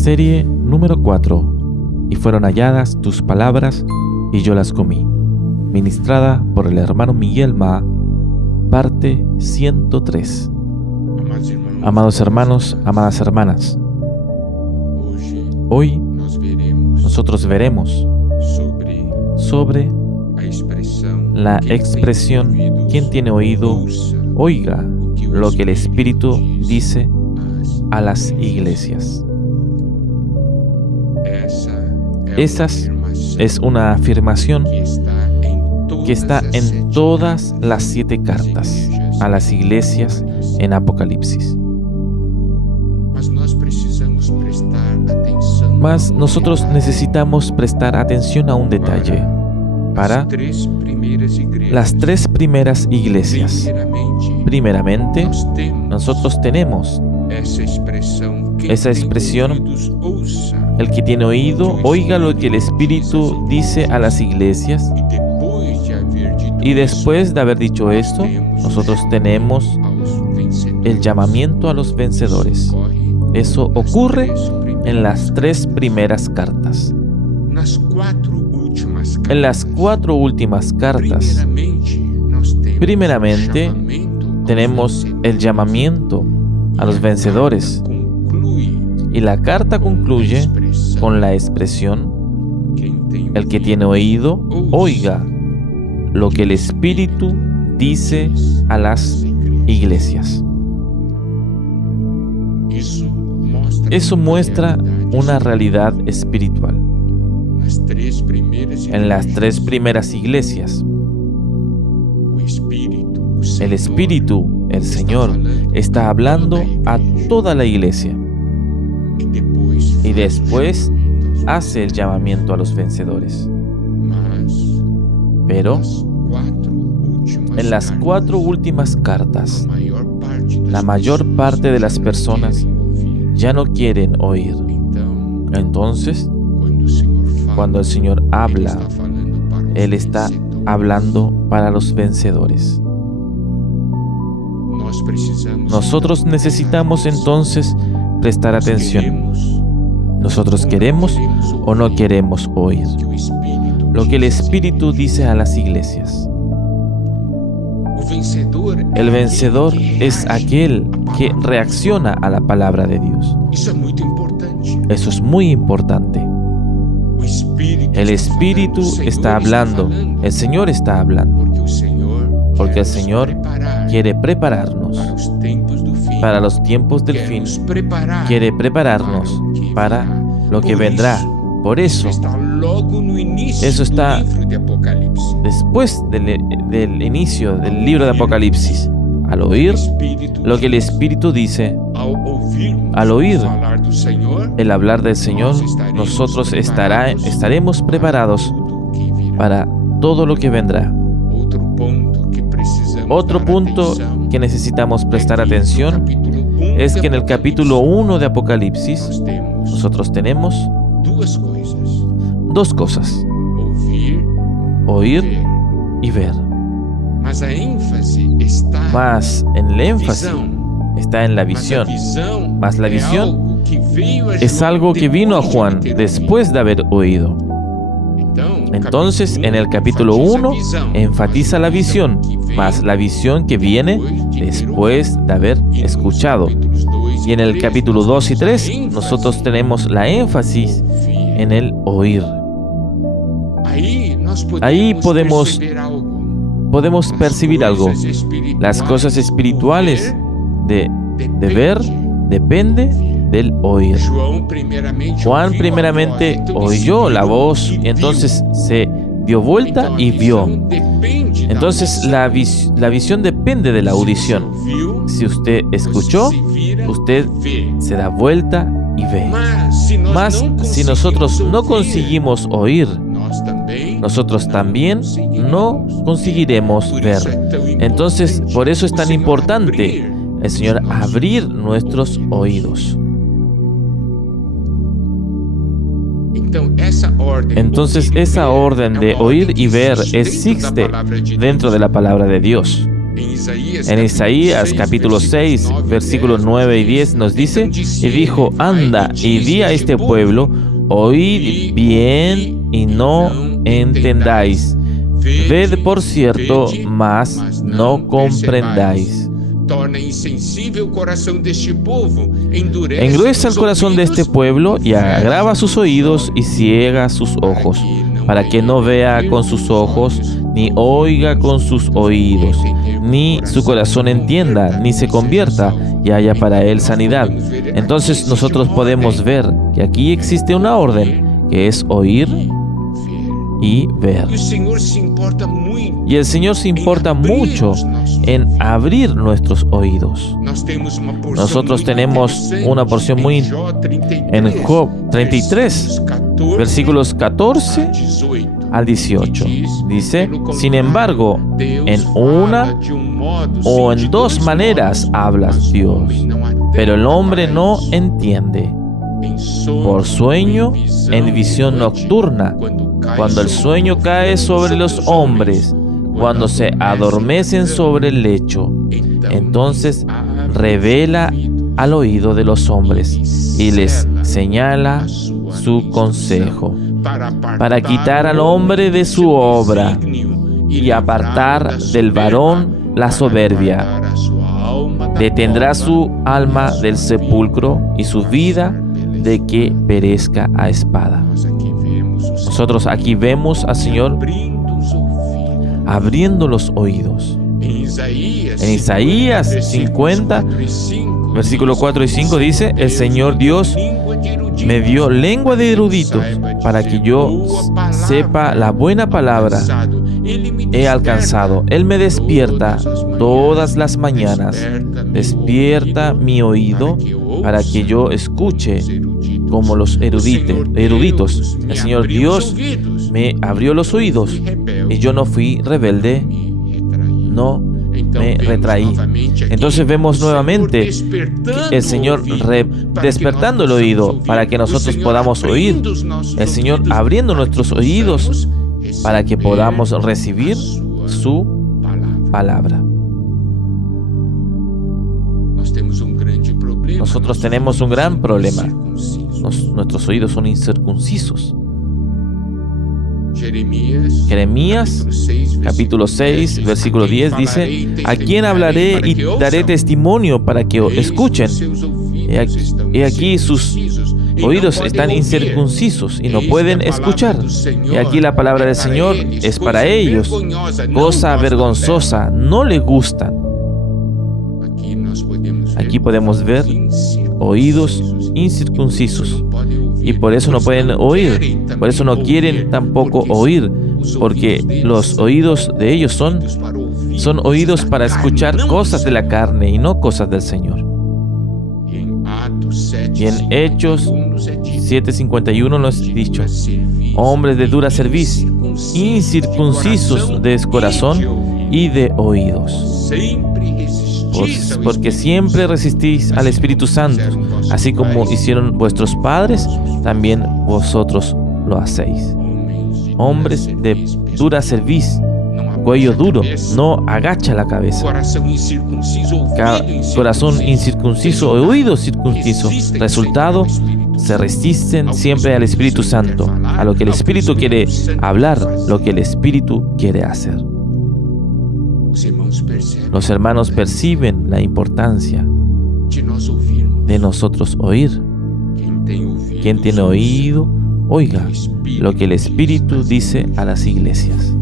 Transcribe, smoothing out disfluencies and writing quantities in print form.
Serie número 4. Y fueron halladas tus palabras, y yo las comí. Ministrada por el hermano Miguel Ma, parte 103. Amados hermanos, amadas hermanas, hoy nosotros veremos sobre la expresión "quien tiene oído, oiga lo que el Espíritu dice a las iglesias". Esa es una afirmación que está en todas las 7 cartas a las iglesias en Apocalipsis. Mas nosotros necesitamos prestar atención a un detalle para las 3 primeras iglesias. Primeramente, nosotros tenemos esa expresión, el que tiene oído, oiga lo que el Espíritu dice a las iglesias. Y después de haber dicho esto, nosotros tenemos el llamamiento a los vencedores. Eso ocurre en las 3 primeras cartas. En las 4 últimas cartas, primeramente, tenemos el llamamiento a los vencedores. Y la carta concluye con la expresión, el que tiene oído, oiga lo que el Espíritu dice a las iglesias. Eso muestra una realidad espiritual. En las 3 primeras iglesias, el Espíritu, el Señor, está hablando a toda la iglesia. Y después hace el llamamiento a los vencedores. Pero en las 4 últimas cartas, la mayor parte de las personas ya no quieren oír. Entonces, cuando el Señor habla, Él está hablando para los vencedores. Nosotros necesitamos entonces prestar atención. Nosotros queremos o no queremos oír lo que el Espíritu dice a las iglesias. El vencedor es aquel que reacciona a la palabra de Dios. Eso es muy importante. El Espíritu está hablando, el Señor está hablando, porque el Señor quiere prepararnos para los tiempos del fin, quiere prepararnos para lo que vendrá. Por eso está después del inicio del libro de Apocalipsis. Al oír lo que el Espíritu dice, al oír el hablar del Señor, nosotros estaremos preparados para todo lo que vendrá. Otro punto que necesitamos prestar atención es que en el capítulo 1 de Apocalipsis nosotros tenemos 2 cosas: oír y ver. Mas en el énfasis está en la visión. Mas la visión es algo que vino a Juan después de haber oído. Entonces, en el capítulo 1 enfatiza la visión, mas la visión que viene después de haber escuchado. Y en el capítulo 2 y 3 nosotros tenemos la énfasis en el oír. Ahí podemos percibir algo. Las cosas espirituales de ver depende del oír. Juan primeramente oyó la voz, y entonces se dio vuelta y vio. Entonces la visión depende de la audición. Si usted escuchó, usted se da vuelta y ve. Mas si nosotros no conseguimos oír, nosotros también no conseguiremos ver. Entonces, por eso es tan importante el Señor abrir nuestros oídos. Entonces, esa orden de oír y ver existe dentro de la palabra de Dios. En Isaías capítulo 6, versículos 9 y 10 nos dice: y dijo, anda y di a este pueblo, oíd bien y no entendáis, ved por cierto, mas no comprendáis. Engruesa el corazón de este pueblo y agrava sus oídos y ciega sus ojos, para que no vea con sus ojos, ni oiga con sus oídos, ni su corazón entienda, ni se convierta y haya para él sanidad. Entonces nosotros podemos ver que aquí existe una orden, que es oír y ver. Y el Señor se importa mucho en abrir nuestros oídos. Nosotros tenemos una porción muy en Job 33, versículos 14 al 18. Dice: sin embargo, en una o en dos maneras hablas, Dios, pero el hombre no entiende. Por sueño, en visión nocturna, cuando el sueño cae sobre los hombres, cuando se adormecen sobre el lecho, entonces revela al oído de los hombres y les señala su consejo, para quitar al hombre de su obra y apartar del varón la soberbia. Detendrá su alma del sepulcro y su vida de que perezca a espada. Nosotros aquí vemos al Señor abriendo los oídos. En Isaías 50, versículos 4 y 5 dice: el Señor Dios me dio lengua de eruditos para que yo sepa la buena palabra. He alcanzado. Él me despierta todas las mañanas. Despierta mi oído para que yo escuche como los eruditos. El Señor Dios me abrió los oídos y yo no fui rebelde, no me retraí. Entonces vemos nuevamente el Señor despertando el oído para que nosotros podamos oír. El Señor abriendo nuestros oídos para que podamos recibir su palabra. Nosotros tenemos un gran problema. Nuestros oídos son incircuncisos. Jeremías capítulo 6, versículo 10 dice: ¿a quién hablaré y daré testimonio para que escuchen? He aquí sus oídos están incircuncisos y no pueden escuchar. Y aquí la palabra del Señor es para ellos cosa vergonzosa, no le gustan. Aquí podemos ver oídos incircuncisos y por eso no pueden oír, por eso no quieren tampoco oír, porque los oídos de ellos son oídos para escuchar cosas de la carne y no cosas del Señor. Y en Hechos 7:51 nos ha dicho: hombres de dura cerviz, incircuncisos de corazón y de oídos. Porque siempre resistís al Espíritu Santo, así como hicieron vuestros padres, también vosotros lo hacéis. Hombres de dura cerviz, cuello duro, no agacha la cabeza. Corazón incircunciso, oído circunciso. Resultado, se resisten siempre al Espíritu Santo, a lo que el Espíritu quiere hablar, lo que el Espíritu quiere hacer. Los hermanos perciben la importancia de nosotros oír. Quien tiene oído, oiga lo que el Espíritu dice a las iglesias.